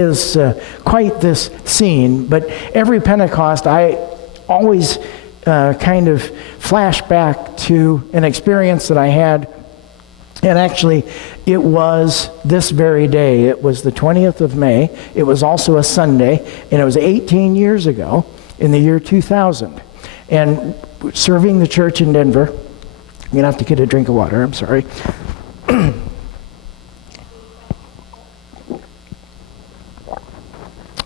is quite this scene, but every Pentecost I always kind of flash back to an experience that I had, and actually it was this very day. It was the 20th of May. It was also a Sunday, and it was 18 years ago in the year 2000. And serving the church in Denver, I'm going to have to get a drink of water, I'm sorry.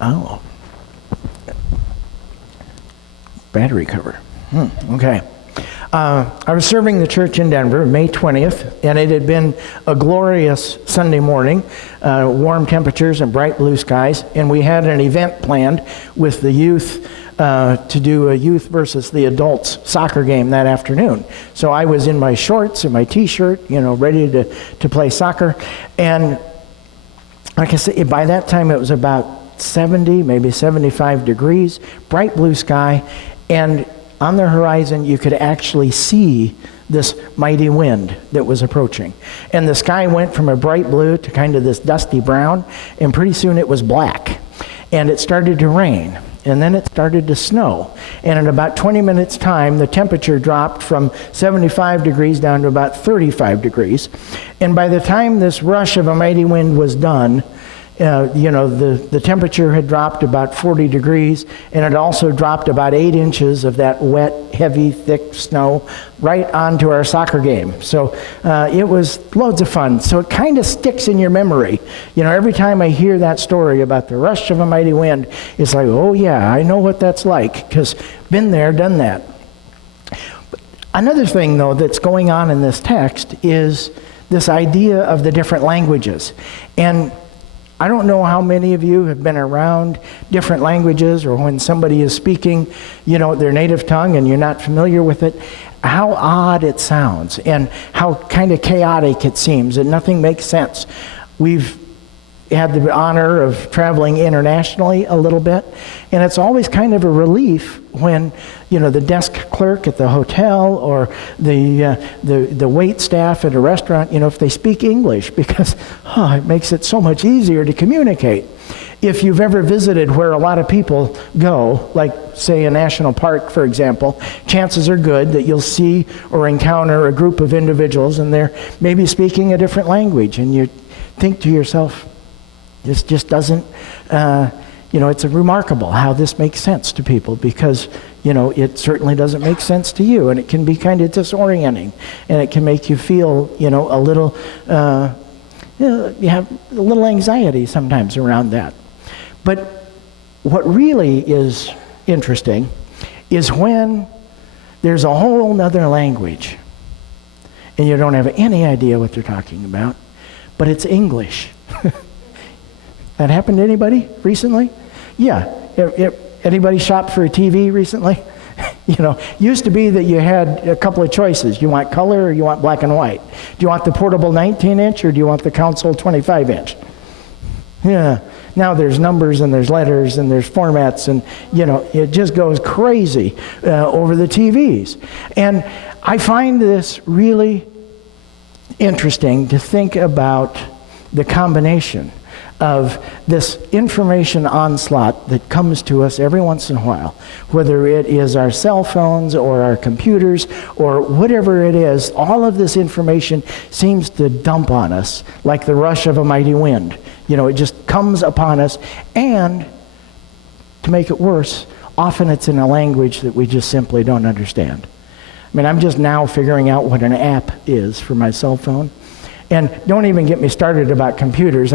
Oh. Battery cover. Okay. I was serving the church in Denver, May 20th, and it had been a glorious Sunday morning, warm temperatures and bright blue skies, and we had an event planned with the youth to do a youth versus the adults soccer game that afternoon. So I was in my shorts and my t-shirt, ready to play soccer, and like I said, by that time it was about 70, maybe 75 degrees, bright blue sky, and on the horizon you could actually see this mighty wind that was approaching. And the sky went from a bright blue to kind of this dusty brown, and pretty soon it was black. And it started to rain, and then it started to snow. And in about 20 minutes time, the temperature dropped from 75 degrees down to about 35 degrees. And by the time this rush of a mighty wind was done, the temperature had dropped about 40 degrees, and it also dropped about 8 inches of that wet, heavy, thick snow right onto our soccer game. So it was loads of fun. So it kind of sticks in your memory. Every time I hear that story about the rush of a mighty wind, it's like, oh yeah, I know what that's like, because been there, done that. But another thing, though, that's going on in this text is this idea of the different languages. And I don't know how many of you have been around different languages, or when somebody is speaking, their native tongue and you're not familiar with it, how odd it sounds and how kind of chaotic it seems, and nothing makes sense. We've had the honor of traveling internationally a little bit, and it's always kind of a relief when the desk clerk at the hotel or the wait staff at a restaurant, if they speak English, because it makes it so much easier to communicate. If you've ever visited where a lot of people go, like say a national park, for example, chances are good that you'll see or encounter a group of individuals and they're maybe speaking a different language, and you think to yourself, this just doesn't, it's remarkable how this makes sense to people, because, it certainly doesn't make sense to you, and it can be kind of disorienting, and it can make you feel, a little, you have a little anxiety sometimes around that. But what really is interesting is when there's a whole nother language, and you don't have any idea what they're talking about, but it's English. That happened to anybody recently? Yeah. Anybody shop for a TV recently? Used to be that you had a couple of choices. You want color or you want black and white. Do you want the portable 19-inch or do you want the console 25-inch? Yeah. Now there's numbers and there's letters and there's formats, and it just goes crazy over the TVs. And I find this really interesting to think about the combination of this information onslaught that comes to us every once in a while, whether it is our cell phones or our computers or whatever it is. All of this information seems to dump on us like the rush of a mighty wind. It just comes upon us, and to make it worse, often it's in a language that we just simply don't understand. I'm just now figuring out what an app is for my cell phone. And don't even get me started about computers.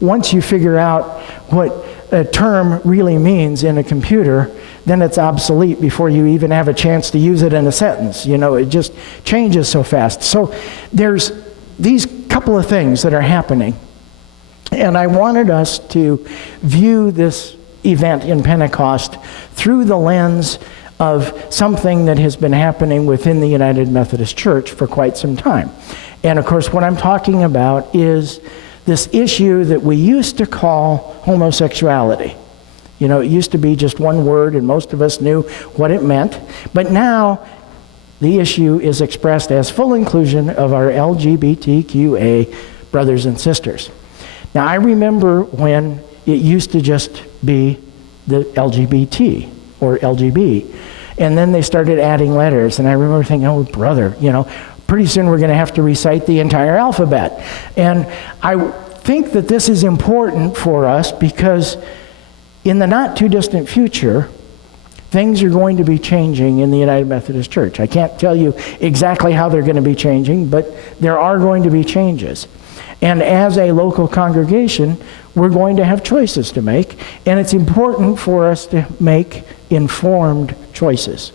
Once you figure out what a term really means in a computer, then it's obsolete before you even have a chance to use it in a sentence. It just changes so fast. So there's these couple of things that are happening. And I wanted us to view this event in Pentecost through the lens of something that has been happening within the United Methodist Church for quite some time. And of course, what I'm talking about is this issue that we used to call homosexuality. It used to be just one word, and most of us knew what it meant. But now, the issue is expressed as full inclusion of our LGBTQA brothers and sisters. Now, I remember when it used to just be the LGBT or LGB. And then they started adding letters, and I remember thinking, oh, brother, pretty soon we're going to have to recite the entire alphabet. And I think that this is important for us because in the not too distant future, things are going to be changing in the United Methodist Church. I can't tell you exactly how they're going to be changing, but there are going to be changes. And as a local congregation, we're going to have choices to make, and it's important for us to make informed choices.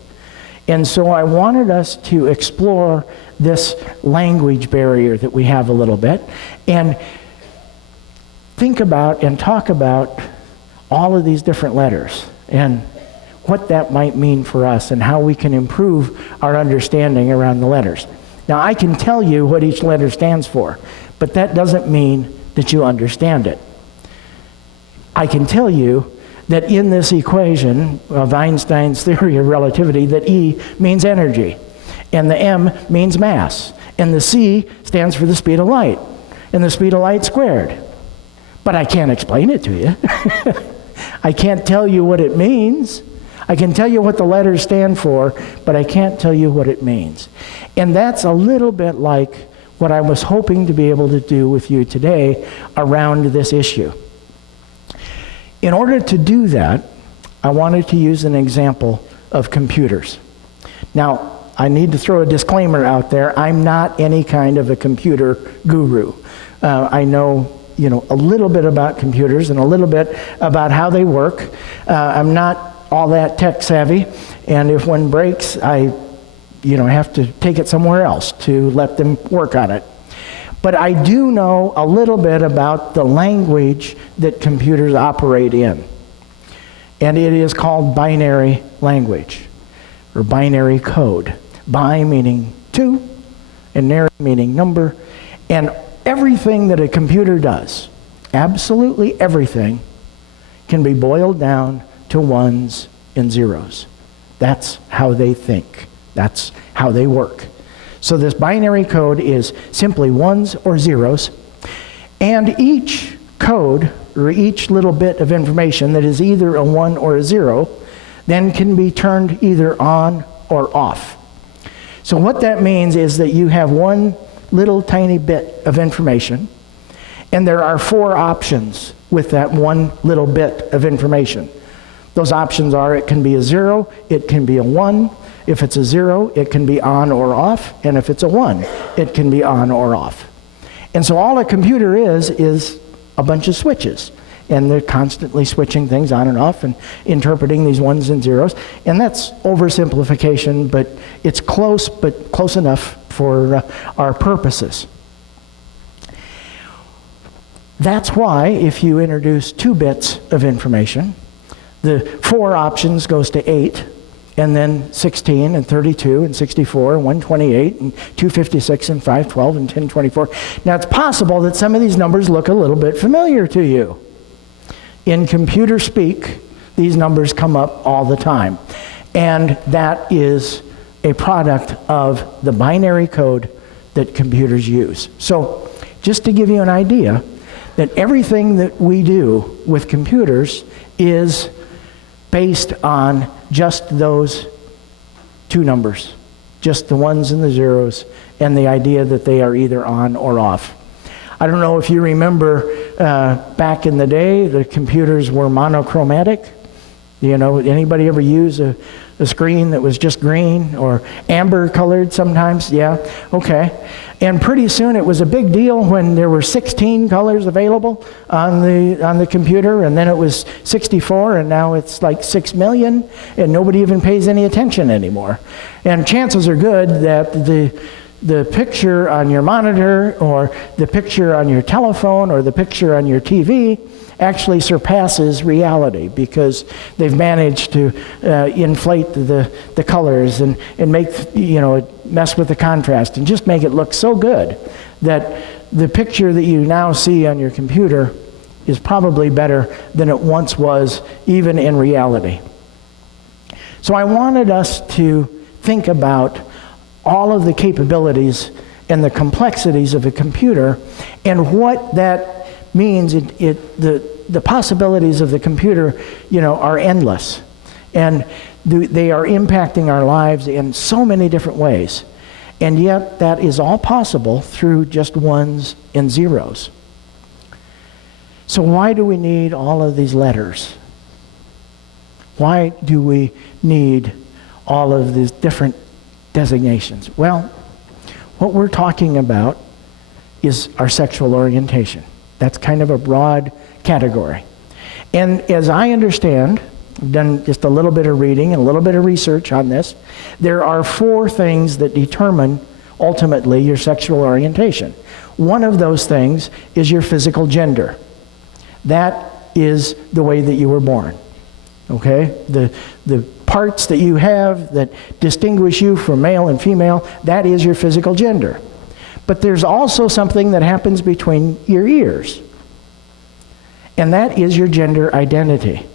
And so I wanted us to explore this language barrier that we have a little bit, and think about and talk about all of these different letters, and what that might mean for us, and how we can improve our understanding around the letters. Now, I can tell you what each letter stands for, but that doesn't mean that you understand it. I can tell you that in this equation of Einstein's theory of relativity, that E means energy, and the M means mass, and the C stands for the speed of light, and the speed of light squared. But I can't explain it to you. I can't tell you what it means. I can tell you what the letters stand for, but I can't tell you what it means. And that's a little bit like what I was hoping to be able to do with you today around this issue. In order to do that, I wanted to use an example of computers. Now, I need to throw a disclaimer out there. I'm not any kind of a computer guru. I know a little bit about computers and a little bit about how they work. I'm not all that tech savvy, and if one breaks, I have to take it somewhere else to let them work on it. But I do know a little bit about the language that computers operate in. And it is called binary language, or binary code. Bi meaning two, and nary meaning number. And everything that a computer does, absolutely everything, can be boiled down to ones and zeros. That's how they think. That's how they work. So this binary code is simply ones or zeros, and each code, or each little bit of information that is either a 1 or a 0, then can be turned either on or off. So what that means is that you have one little tiny bit of information, and there are 4 options with that one little bit of information. Those options are, it can be a 0, it can be a 1, if it's a 0, it can be on or off, and if it's a 1, it can be on or off. And so all a computer is a bunch of switches, and they're constantly switching things on and off and interpreting these ones and zeros, and that's oversimplification, but it's close, but close enough for our purposes. That's why if you introduce 2 bits of information, the 4 options goes to 8, and then 16 and 32 and 64 and 128 and 256 and 512 and 1024. Now it's possible that some of these numbers look a little bit familiar to you. In computer speak, these numbers come up all the time. And that is a product of the binary code that computers use. So just to give you an idea, that everything that we do with computers is based on just those 2 numbers, just the ones and the zeros, and the idea that they are either on or off. I don't know if you remember back in the day, the computers were monochromatic. Anybody ever use a screen that was just green or amber colored sometimes? Yeah, okay. And pretty soon it was a big deal when there were 16 colors available on the computer, and then it was 64, and now it's like 6 million, and nobody even pays any attention anymore. And chances are good that the picture on your monitor, or the picture on your telephone, or the picture on your TV actually surpasses reality, because they've managed to inflate the colors and make, mess with the contrast and just make it look so good that the picture that you now see on your computer is probably better than it once was, even in reality. So I wanted us to think about all of the capabilities and the complexities of a computer and what that means, the the possibilities of the computer, are endless. And they are impacting our lives in so many different ways. And yet, that is all possible through just ones and zeros. So why do we need all of these letters? Why do we need all of these different designations? Well, what we're talking about is our sexual orientation. That's kind of a broad category. And as I understand, I've done just a little bit of reading and a little bit of research on this, there are 4 things that determine ultimately your sexual orientation. One of those things is your physical gender. That is the way that you were born. Okay? The parts that you have that distinguish you from male and female, that is your physical gender. But there's also something that happens between your ears. And that is your gender identity.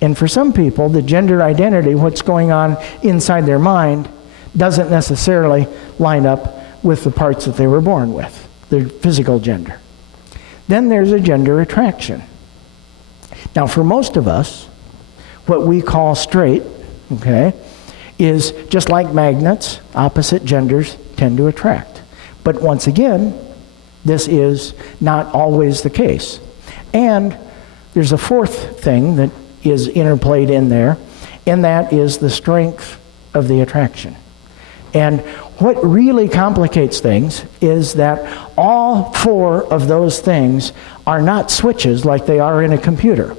And for some people, the gender identity, what's going on inside their mind, doesn't necessarily line up with the parts that they were born with, their physical gender. Then there's a gender attraction. Now, for most of us, what we call straight, okay, is just like magnets, opposite genders tend to attract. But once again, this is not always the case. And there's a 4th thing that is interplayed in there, and that is the strength of the attraction. And what really complicates things is that all 4 of those things are not switches like they are in a computer.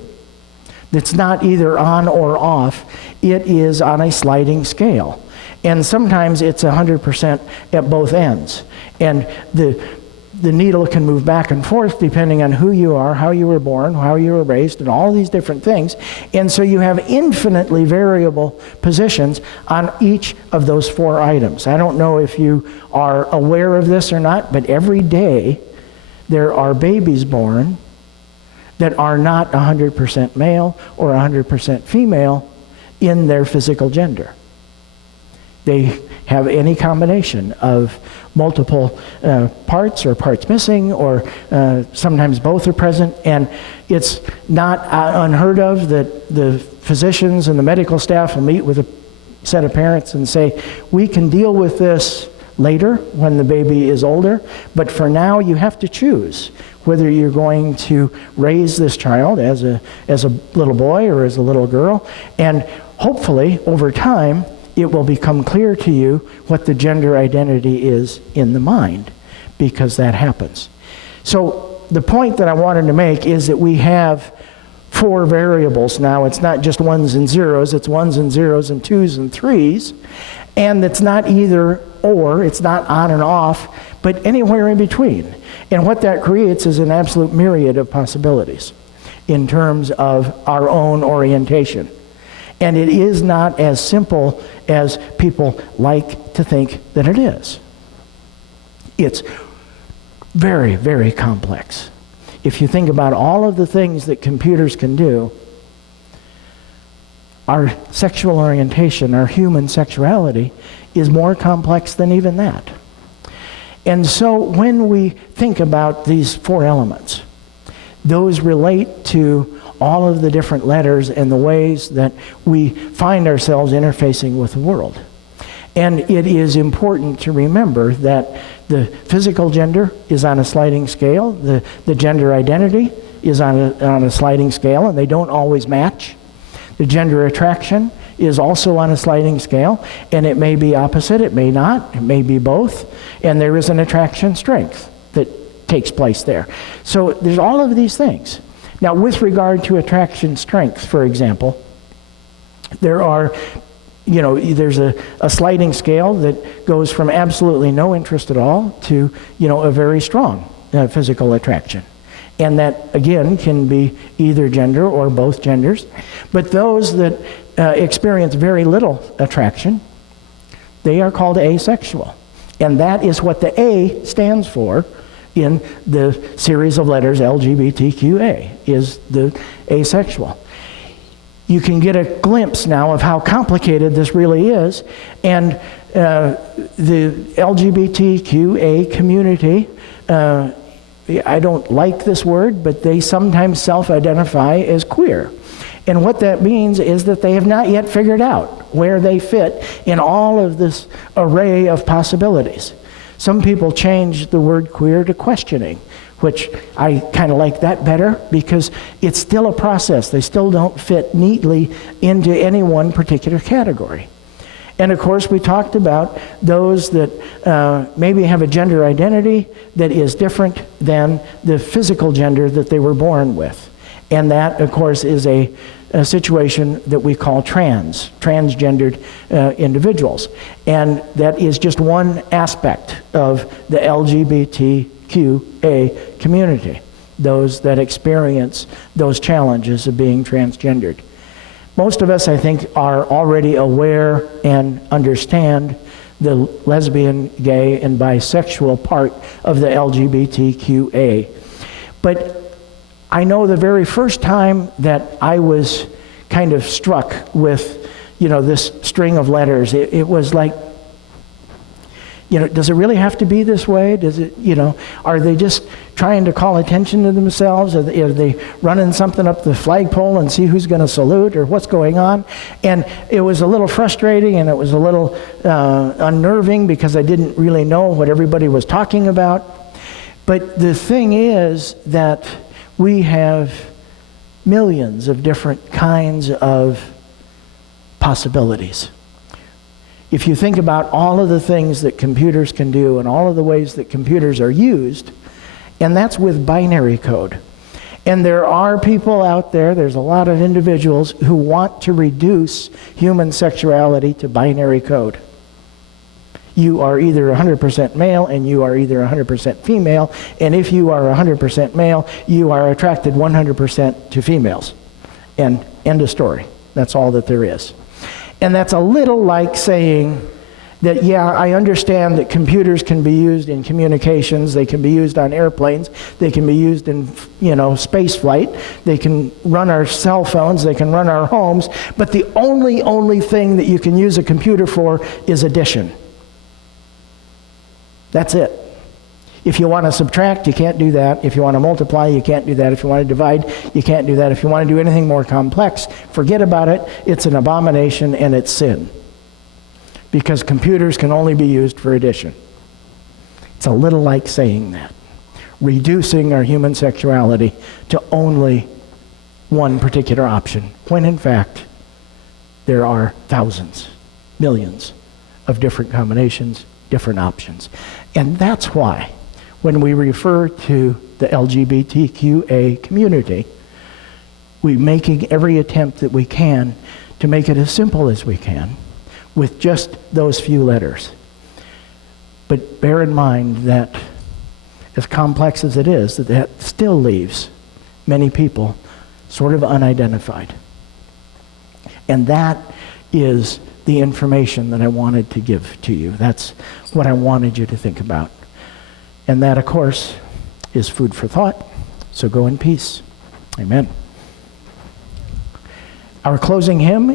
It's not either on or off. It is on a sliding scale. And sometimes it's 100% at both ends. And the needle can move back and forth depending on who you are, how you were born, how you were raised, and all these different things. And so you have infinitely variable positions on each of those 4 items. I don't know if you are aware of this or not, but every day there are babies born that are not 100% male or 100% female in their physical gender. They have any combination of multiple parts or parts missing, or sometimes both are present. And it's not unheard of that the physicians and the medical staff will meet with a set of parents and say, we can deal with this later when the baby is older, but for now you have to choose whether you're going to raise this child as a little boy or as a little girl. And hopefully over time it will become clear to you what the gender identity is in the mind, because that happens. So the point that I wanted to make is that we have 4 variables now. It's not just ones and zeros, it's ones and zeros and 2s and 3s. And it's not either or, it's not on and off, but anywhere in between. And what that creates is an absolute myriad of possibilities in terms of our own orientation. And it is not as simple as people like to think that it is. It's very, very complex. If you think about all of the things that computers can do, our sexual orientation, our human sexuality, is more complex than even that. And so when we think about these 4 elements, those relate to all of the different letters and the ways that we find ourselves interfacing with the world. And it is important to remember that the physical gender is on a sliding scale, the gender identity is on a sliding scale, and they don't always match. The gender attraction is also on a sliding scale, and it may be opposite, it may not, it may be both, and there is an attraction strength that takes place there. So there's all of these things. Now, with regard to attraction strength, for example, there are, there's a sliding scale that goes from absolutely no interest at all to, a very strong physical attraction. And that, again, can be either gender or both genders. But those that experience very little attraction, they are called asexual. And that is what the A stands for in the series of letters LGBTQA, is the asexual. You can get a glimpse now of how complicated this really is. And the LGBTQA community I don't like this word, but they sometimes self-identify as queer. And what that means is that they have not yet figured out where they fit in all of this array of possibilities. Some people change the word queer to questioning, which I kind of like that better because it's still a process. They still don't fit neatly into any one particular category. And of course, we talked about those that maybe have a gender identity that is different than the physical gender that they were born with. And that, of course, is a situation that we call transgendered individuals. And that is just one aspect of the LGBTQA community, those that experience those challenges of being transgendered. Most of us, I think, are already aware and understand the lesbian, gay, and bisexual part of the LGBTQA. But I know the very first time that I was kind of struck with, this string of letters, it was like, does it really have to be this way? Does it, are they just trying to call attention to themselves? Are they running something up the flagpole and see who's going to salute or what's going on? And it was a little frustrating and it was a little unnerving because I didn't really know what everybody was talking about. But the thing is that we have millions of different kinds of possibilities. If you think about all of the things that computers can do and all of the ways that computers are used, and that's with binary code. And there are people out there, there's a lot of individuals who want to reduce human sexuality to binary code. You are either 100% male and you are either 100% female, and if you are 100% male, you are attracted 100% to females. And end of story. That's all that there is. And that's a little like saying that, yeah, I understand that computers can be used in communications, they can be used on airplanes, they can be used in, space flight, they can run our cell phones, they can run our homes, but the only thing that you can use a computer for is addition. That's it. If you want to subtract, you can't do that. If you want to multiply, you can't do that. If you want to divide, you can't do that. If you want to do anything more complex, forget about it. It's an abomination and it's sin. Because computers can only be used for addition. It's a little like saying that. Reducing our human sexuality to only one particular option, when in fact, there are thousands, millions of different combinations, different options. And that's why when we refer to the LGBTQA community, we're making every attempt that we can to make it as simple as we can with just those few letters. But bear in mind that as complex as it is, that still leaves many people sort of unidentified. And that is the information that I wanted to give to you. That's what I wanted you to think about. And that, of course, is food for thought. So go in peace. Amen. Our closing hymn